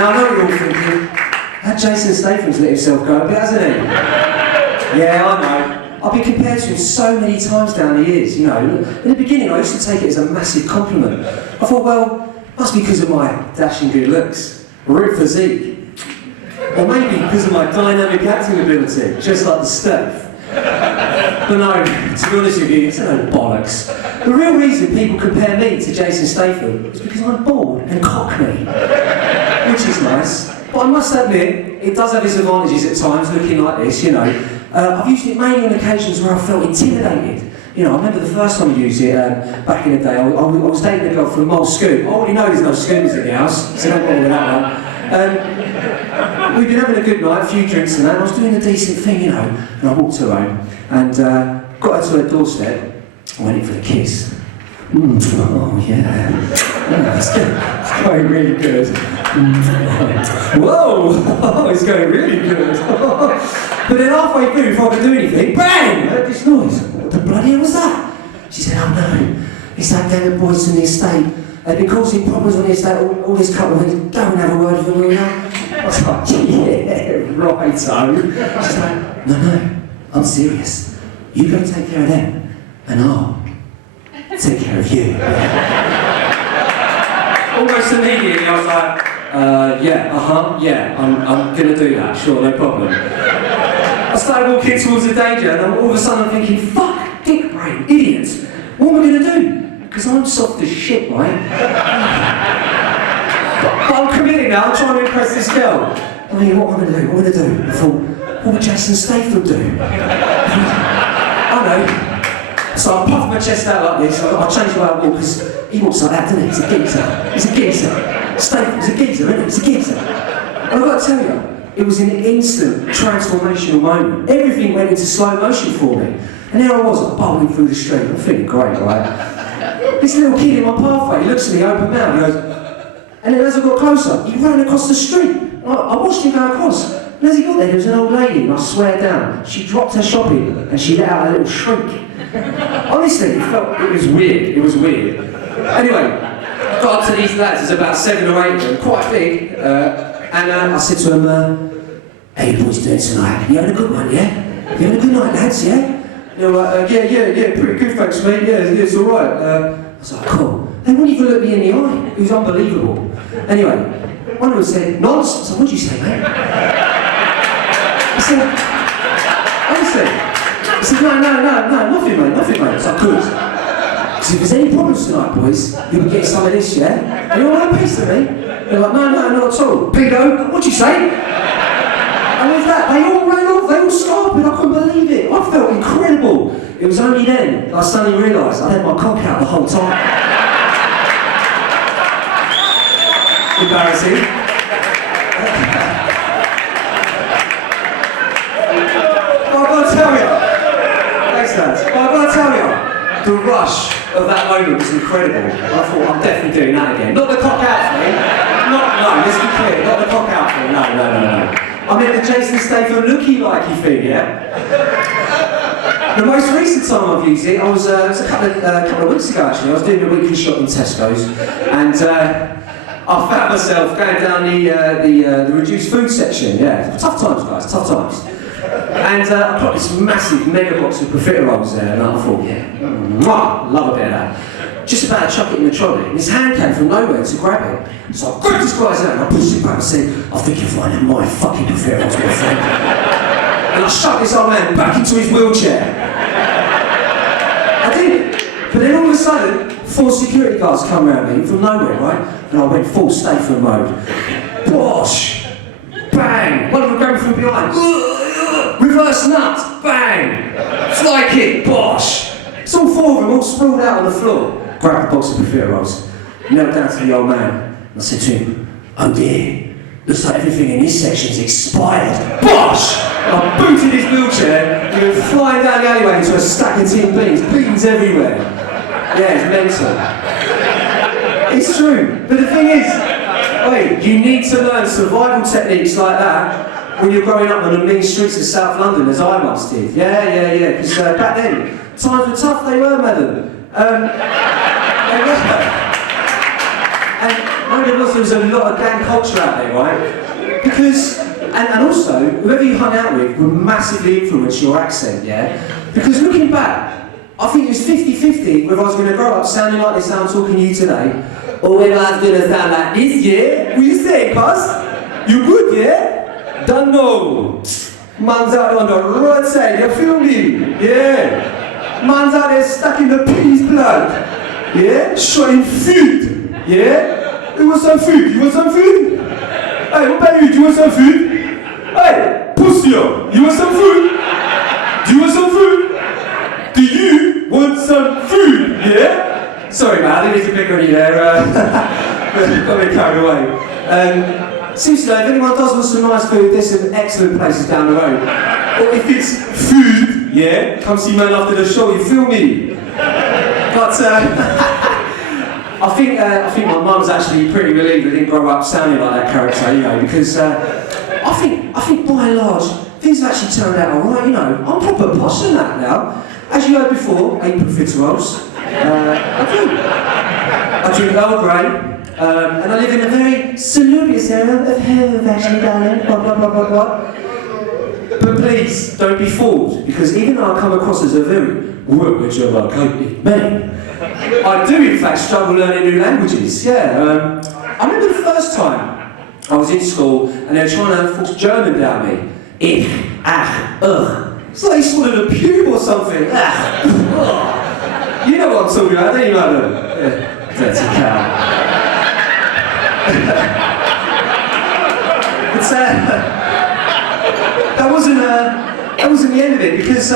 Now I know what you're all thinking, that Jason Statham's let himself go a bit, hasn't he? Yeah, I know. I've been compared to him so many times down the years, you know. In the beginning I used to take it as a massive compliment. I thought, well, must be because of my dashing good looks, ripped physique, or maybe because of my dynamic acting ability, just like the Stave. But no, to be honest with you, it's no bollocks. The real reason people compare me to Jason Statham is because I'm bald and cockney, which is nice. But I must admit, it does have its advantages at times, looking like this, you know. I've used it mainly on occasions where I felt intimidated. You know, I remember the first time I used it back in the day. I was dating a girl from Mole Scoop. I already know there's no scooters in the house, so don't bother with that one. We'd been having a good night, a few drinks and that, and I was doing a decent thing, you know, and I walked her home, and got her to her doorstep, I went in for the kiss. Oh yeah, it's going really good. Whoa, it's going really good. But then halfway through, before I could do anything, bang! I heard this noise. What the bloody hell was that? She said, oh no, it's that gang of boys from the estate. They've been causing problems on the estate all this couple of weeks. Go and have a word with them, will you? I was like, yeah, righto. She's like, no, I'm serious. You go take care of them, and I'll take care of you. Almost immediately I was like, yeah, I'm gonna do that, sure, no problem. I started walking towards the danger, and all of a sudden I'm thinking, fuck, dick brain, idiot, what am I gonna do? Because I'm soft as shit, right? But I'm committed now, I'm trying to impress this girl. I mean, what am I gonna do? What am I gonna do? I thought, what would Jason Statham do? I know. So I puffed my chest out like this, I changed the way I walk, because he walks like that, doesn't he? He's a geezer. He's a geezer. Statham's a geezer, isn't he? He's a geezer. And I've got to tell you, it was an instant transformational moment. Everything went into slow motion for me. And there I was, like, bowling through the street. I'm feeling great, right? This little kid in my pathway, he looks at me open mouthed, he goes, and then as I got closer, he ran across the street. I watched him go across. And as he got there was an old lady, and I swear down, she dropped her shopping and she let out a little shriek. Honestly, it was weird, it was weird. Anyway, got up to these lads, there's about 7 or 8 of them, quite big, and I said to them, hey, what boys doing tonight? You having a good one, yeah? You having a good night, lads, yeah? They were like, yeah, pretty good, thanks, mate, yeah, it's alright. I was like, cool. They wouldn't even look me in the eye, it was unbelievable. Anyway, one of them said, nonsense. I said, what'd you say, mate? I said, honestly. He said, no, nothing, mate. I was like, good. He said, if there's any problems tonight, boys, you'll be getting some of this, yeah? And you're all peace to me. They're like, no, not at all. Pedo, what'd you say? And with that, they all ran off, they all stopped, and I couldn't believe it. I felt incredible. It was only then that I suddenly realised I had my cock out the whole time. Embarrassing. But I've got to tell you, thanks lads, but I've got to tell you, the rush of that moment was incredible. I thought, I'm definitely doing that again. Not the cock out thing, no, let's be clear, not the cock out thing, no. I mean the Jason Statham looky-likey thing, yeah? The most recent time I've used it, it was a couple of weeks ago actually. I was doing a weekly shot in Tesco's, and I found myself going down the reduced food section, yeah. Tough times, guys, tough times. And I got this massive mega box of profiteroles there, and I thought, yeah, love a bit of that. Just about to chuck it in the trolley, and his hand came from nowhere to grab it. So I grabbed this guy's hand, and I pushed it back and said, I think you'll find out my fucking profiteroles, my friend. And I shoved this old man back into his wheelchair. I did, but then all of a sudden, 4 security guards come around me from nowhere, right? And I went full Statham mode. Bosh! Bang! One of them grabbed me from behind. Reverse nut! Bang! Fly kick! Bosh! It's all 4 of them all sprawled out on the floor. Grabbed the box of profiteroles. Knelt down to the old man. I said to him, oh dear, looks like everything in this section's expired. Bosh! I booted his wheelchair and went flying down the alleyway into a stack of tin beans. Beans everywhere. Yeah, it's mental. It's true. But the thing is, wait, you need to learn survival techniques like that when you're growing up on the mean streets of South London, as I once did. Yeah. Because back then, times were tough, they were, madam. They were. And No, there was a lot of gang culture out there, right? Because, and also, whoever you hung out with would massively influence your accent, yeah? Because looking back, I think it was 50-50 whether I was going to grow up sounding like this I'm talking to you today, or whether I was going to sound like this, yeah? What you say, cuz? You good, yeah? Don't know. Man's out on the roadside, you feel me? Yeah. Man's out there stuck in the peace blood. Yeah? Showing food. Yeah? You want some food? You want some food? Hey, what about you? Do you want some food? Hey, pussy, you want some food? Do you want some food? Do you want some food? Yeah? Sorry, man, I didn't need to pick on you there. Got me carried away. Seriously, if anyone does want some nice food, there's some excellent places down the road. Or if it's food, yeah, come see man after the show, you feel me? But I think my mum's actually pretty relieved I didn't grow up sounding like that character, you know, because I think by and large, things have actually turned out alright, you know. I'm proper posh in that now. As you heard before, 8 profiteroles. I do. I drink Earl Grey. And I live in a very salubrious area of Hove, actually, darling, blah, blah, blah, blah, blah. But please, don't be fooled, because even though I come across as a very well-educated man, I do, in fact, struggle learning new languages, yeah. I remember the first time I was in school, and they were trying to force German down me. Ich, ach, ugh. It's like he swallowed a pube or something. Ach, ugh. You know what I'm talking about, don't you, madam? Yeah, dirty cow. But that wasn't the end of it, because I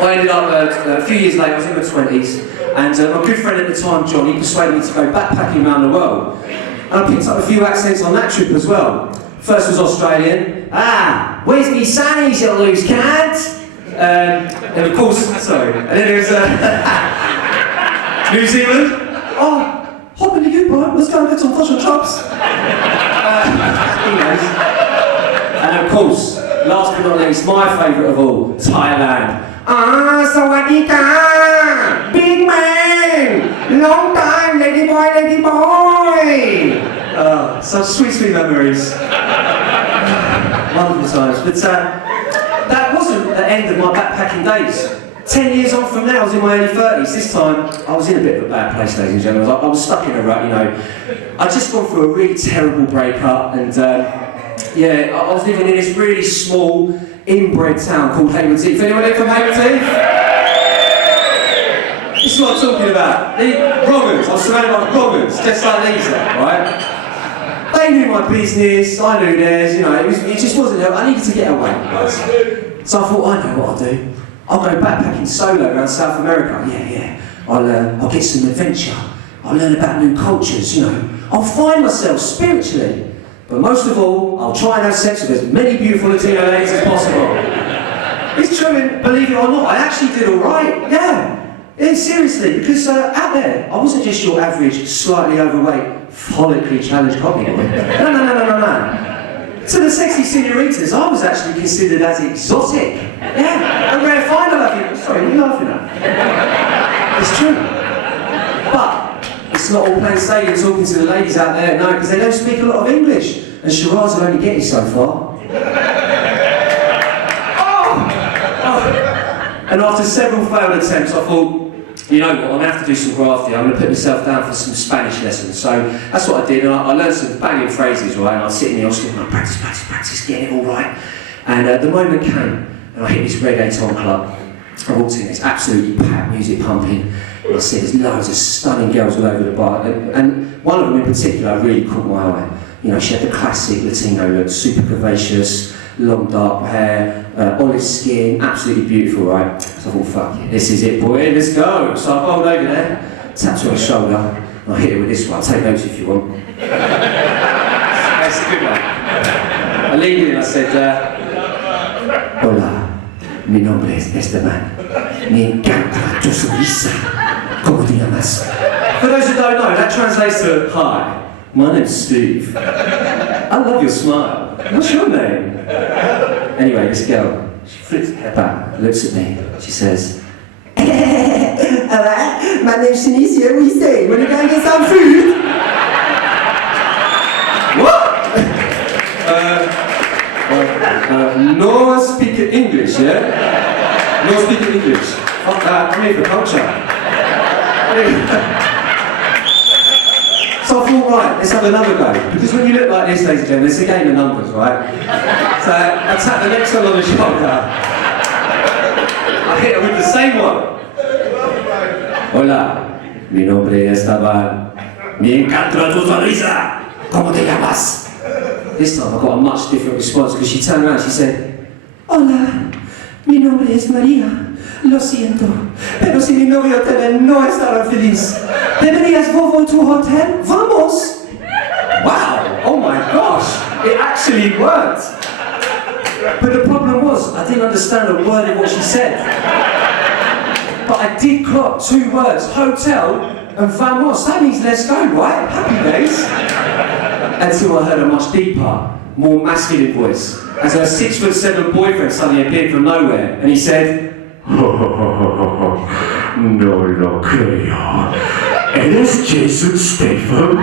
ended up a few years later, I was in my 20s, and my good friend at the time, John, he persuaded me to go backpacking around the world. And I picked up a few accents on that trip as well. First was Australian. Ah, where's me sannies, you loose cunt? And of course, sorry. And then there was New Zealand. Oh, hop in the U-boat, let's go and get some fish and chops. He knows. And of course, last but not least, my favourite of all, Thailand. Ah, sawadee ka! Big man! Long time, lady boy, lady boy! Such sweet, sweet memories. Wonderful times. But that wasn't the end of my backpacking days. 10 years on from now, I was in my early 30s. This time, I was in a bit of a bad place, ladies and gentlemen. I was stuck in a rut, you know. I'd just gone through a really terrible breakup, and yeah, I was living in this really small, inbred town called Hayward's Heath. Anyone here from Hayward's Heath? This is what I'm talking about. The Roggers. I was surrounded by Roggers, just like these, right? They knew my business, I knew theirs, you know, it just wasn't, I needed to get away, guys. So I thought, I know what I'll do. I'll go backpacking solo around South America. Yeah. I'll get some adventure. I'll learn about new cultures, you know. I'll find myself spiritually. But most of all, I'll try and have sex with as many beautiful Latino ladies as possible. It's true, and believe it or not, I actually did alright, yeah. Yeah, seriously, because out there, I wasn't just your average, slightly overweight, follically challenged copy boy. No. To the sexy senoritas, I was actually considered as exotic. Yeah, a rare find, I love you. Sorry, what are you laughing at? It's true. But it's not all plain sailing talking to the ladies out there, no, because they don't speak a lot of English. And charades will only get you so far. And after several failed attempts, I thought, you know what, I'm going to have to do some grafting. I'm going to put myself down for some Spanish lessons. So that's what I did, and I learned some banging phrases, right? And I was sitting there, I was thinking, practice, getting it all right. And the moment came, and I hit this reggaeton club. I walked in, it's absolutely packed, music pumping. And I see there's loads of stunning girls all over the bar. And one of them in particular really caught my eye. You know, she had the classic Latino look, super curvaceous, long dark hair, olive skin, absolutely beautiful, right? So I thought, fuck it, this is it, boy, let's go. So I bowled over there, tapped her on the shoulder, and I hit her with this one. Take notes if you want. That's a good one. I leaned in and I said, hola, mi nombre es Esteban. Me encanta tu sonrisa. ¿Cómo te llamas? For those who don't know, that translates to, hi, my name's Steve. I love your smile. What's your name? Anyway, this girl, she flips her head back, looks at me, she says, alright, my name's Shanicia, what do you say? Wanna go and get some food? No speak English, yeah? No speak English. Fuck that, I'm here for culture. So I thought, right, let's have another go. Because when you look like this, ladies and gentlemen, it's a game of numbers, right? So I tap the next one on the shoulder. I hit her with the same one. Hola, mi nombre es Taban. Me encanta tu sonrisa. ¿Cómo te llamas? This time I got a much different response because she turned around and she said, Hola, mi nombre es María. Lo siento, pero si mi novio hotel no estará feliz. ¿Deberías volver a tu hotel? ¡Vamos! Wow! Oh my gosh! It actually worked! But the problem was, I didn't understand a word of what she said. But I did clock 2 words, hotel and vamos. That means let's go, right? Happy days. Until I heard a much deeper, more masculine voice, as her 6'7" boyfriend suddenly appeared from nowhere, and he said, No lo creo. ¿Eres Jason Statham?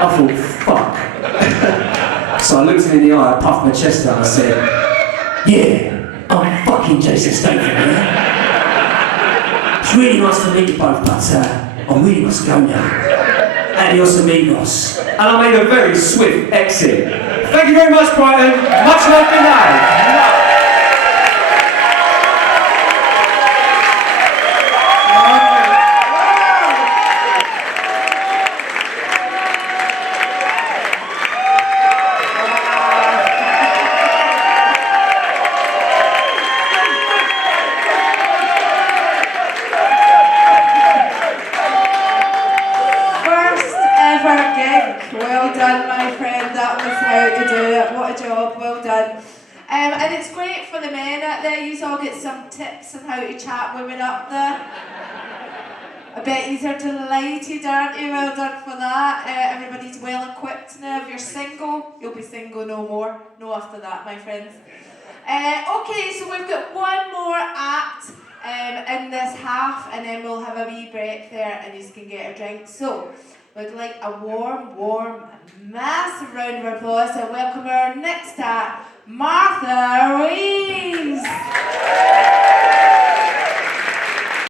I thought, fuck. So I looked him in the eye, I puffed my chest out and I said, Yeah, I'm fucking Jason Statham, yeah? It's really nice to meet you both, but I really must go now. Adios amigos. And I made a very swift exit. Thank you very much, Brighton. Much love, good night. Well done, my friend. That was how to do it. What a job. Well done. And it's great for the men out there. You all get some tips on how to chat women up there. I bet you are delighted, aren't you? Well done for that. Everybody's well equipped now. If you're single, you'll be single no more. No after that, my friends. Okay, so we've got one more act in this half, and then we'll have a wee break there, and you can get a drink. So, we'd like a warm, massive round of applause to welcome our next act, Martha Reeves.